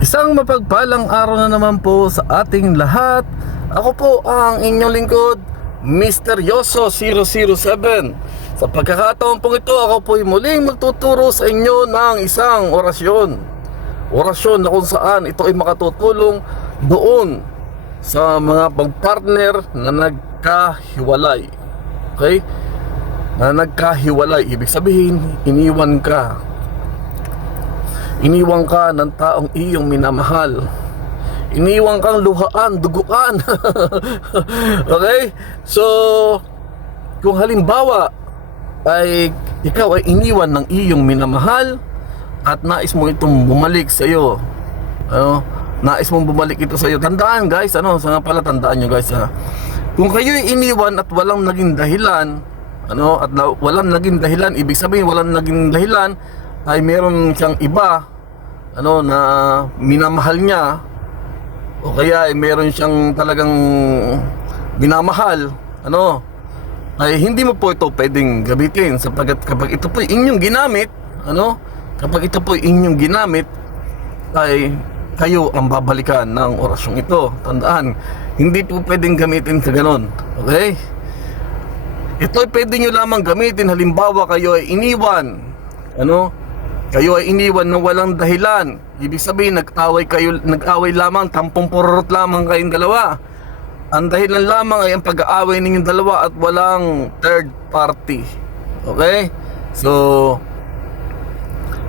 Isang mapagpalang araw na naman po sa ating lahat. Ako po ang inyong lingkod, Mr. Yoso 007. Sa pagkakataon pong ito, ako po ay muling magtuturo sa inyo ng isang orasyon. Orasyon na kung saan ito ay makatutulong doon sa mga pagpartner na nagkahiwalay. Okay? Na nagkahiwalay. Ibig sabihin, iniwan ka Iniwan ka ng taong iyong minamahal. Iniwan kang luhaan, duguan. okay? So, kung halimbawa ay ikaw ay iniwan ng iyong minamahal at nais mo itong bumalik sa iyo. Ano? Nais mong bumalik ito sa iyo. Tandaan guys, ano, sa nga pala tandaan nyo guys ha. Kung kayo ay iniwan at walang naging dahilan, ano, at walang naging dahilan, ibig sabihin walang naging dahilan, ay meron siyang iba ano na minamahal niya o kaya ay meron siyang talagang minamahal ano ay hindi mo po ito pwedeng gamitin sapagkat kapag ito po inyong ginamit ano kapag ito po inyong ginamit ay kayo ang babalikan ng orasyong ito. Tandaan hindi po pwedeng gamitin sa ganon okay? Ito ay pwede nyo lamang gamitin. Halimbawa kayo ay iniwan ano kayo ay iniwan ng walang dahilan. Ibig sabihin, nag-away kayo, nag-away lamang, tampong pururot lamang kayong dalawa. Ang dahilan lamang ay ang pag-aaway ninyong dalawa at walang third party. Okay? So,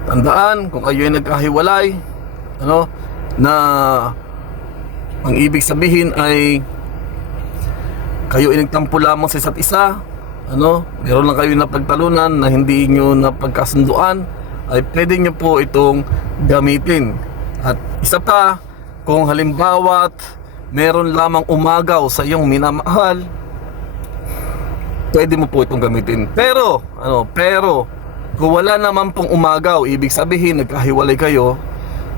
tandaan, kung kayo ay nagkahiwalay, ano, na ang ibig sabihin ay kayo ay nagtampo lamang sa isa't isa, ano, meron lang kayo na pagtalunan na hindi nyo napagkasunduan, ay pwede nyo po itong gamitin. At isa pa, kung halimbawa meron lamang umagaw sa iyong minamahal, pwede mo po itong gamitin. Pero, ano, pero, kung wala naman pong umagaw, ibig sabihin, nagkahiwalay kayo,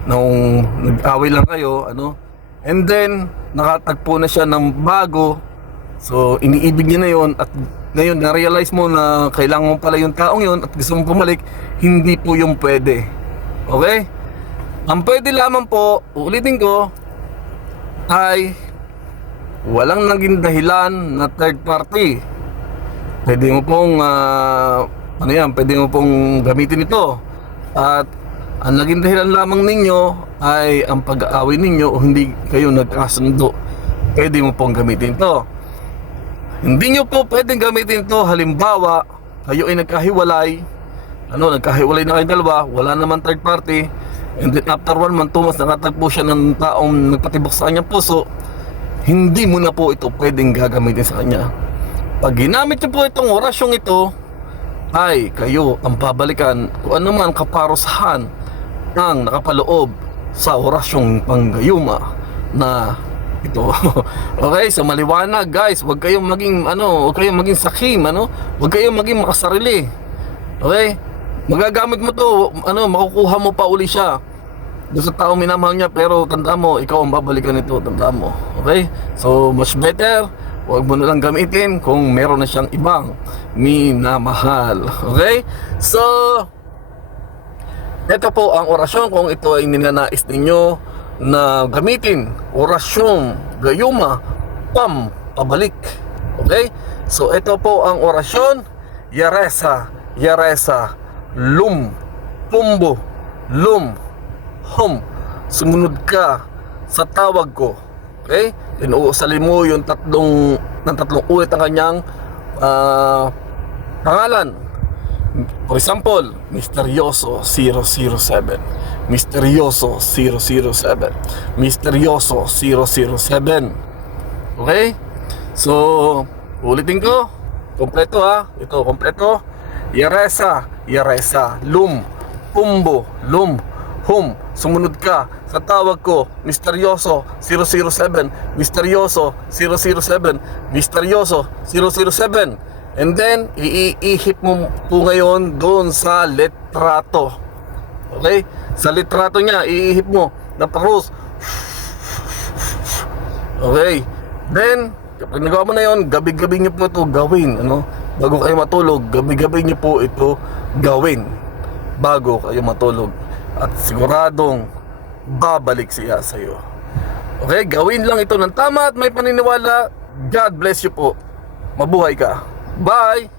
nung nag-away lang kayo, ano, and then, nakatagpo na siya ng bago, so, iniibig niya na yon at ngayon, na-realize mo na kailangan mo pala yung taong yon at gusto mo pumalik, hindi po yung pwede. Okay? Ang pwede lamang po, ulitin ko, ay walang naging dahilan na third party. Pwede mo pong, ah, ano yan, pwede mo pong gamitin ito. At ang naging dahilan lamang ninyo ay ang pag-aaway ninyo o hindi kayo nagkasundo. Pwede mo pong gamitin ito. Hindi nyo po pwedeng gamitin ito. Halimbawa, kayo ay nagkahiwalay. Ano, nagkahiwalay na kayong dalawa. Wala naman third party. And then after one month, months, nakatagpo siya ng taong nagpatibok sa kanyang puso. Hindi mo na po ito pwedeng gagamitin sa kanya. Pag ginamit nyo po itong orasyong ito, ay kayo ang babalikan kung ano man kaparusahan ng nakapaloob sa orasyong panggayuma na ito. okay, so maliwanag guys, huwag kayong maging ano, huwag kayong maging sakim, ano? Huwag kayong maging makasarili. Okay? Magagamit mo to, ano, makukuha mo pa uli siya. Doon sa tao minamahal niya, pero tandaan mo, ikaw ang babalikan nito, tandaan mo. Okay? So, much better, huwag mo na lang gamitin kung meron na siyang ibang minamahal. Okay? So, ito po ang orasyon kung ito ay ninanais ninyo na gamitin orasyon gayuma pam pabalik. Okay? So ito po ang orasyon yaresa yaresa lum pumbo lum hum. Sumunod ka sa tawag ko. Okay? Inuusalin mo yung tatlong ng tatlong ulit ang kanyang ah, pangalan. For example, Misteryoso 007 Misteryoso 007 Misteryoso 007 Okay? So, ulitin ko. Kompleto ha? Ito, kompleto. Yaresa, Yaresa Lum, Pumbo, Lum, Hum Sumunod ka. Sa tawag ko Misteryoso 007 Misteryoso 007 Misteryoso 007 And then, iihip mo po ngayon doon sa litrato. Okay? Sa litrato niya, iihip mo na parus. Okay? Then, kapag nagawa mo na yon, gabi-gabi niyo po ito gawin. Ano? Bago kayo matulog, gabi-gabi niyo po ito gawin. Bago kayo matulog. At siguradong babalik siya sa'yo. Okay, gawin lang ito ng tama at may paniniwala. God bless you po. Mabuhay ka. Bye!